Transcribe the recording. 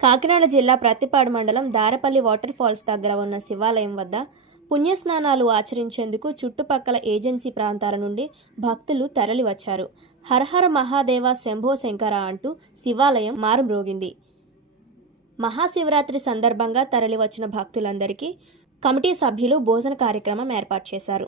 కాకినాడ జిల్లా ప్రత్తిపాడు మండలం Darapalli water falls దగ్గర ఉన్న శివాలయం వద్ద పుణ్యస్నానాలు ఆచరించేందుకు చుట్టుపక్కల ఏజెన్సీ ప్రాంతాల నుండి భక్తులు తరలివచ్చారు. హరహర మహాదేవ శంభో శంకర అంటూ శివాలయం మారుమ్రోగింది. మహాశివరాత్రి సందర్భంగా తరలివచ్చిన భక్తులందరికీ కమిటీ సభ్యులు భోజన కార్యక్రమం ఏర్పాటు చేశారు.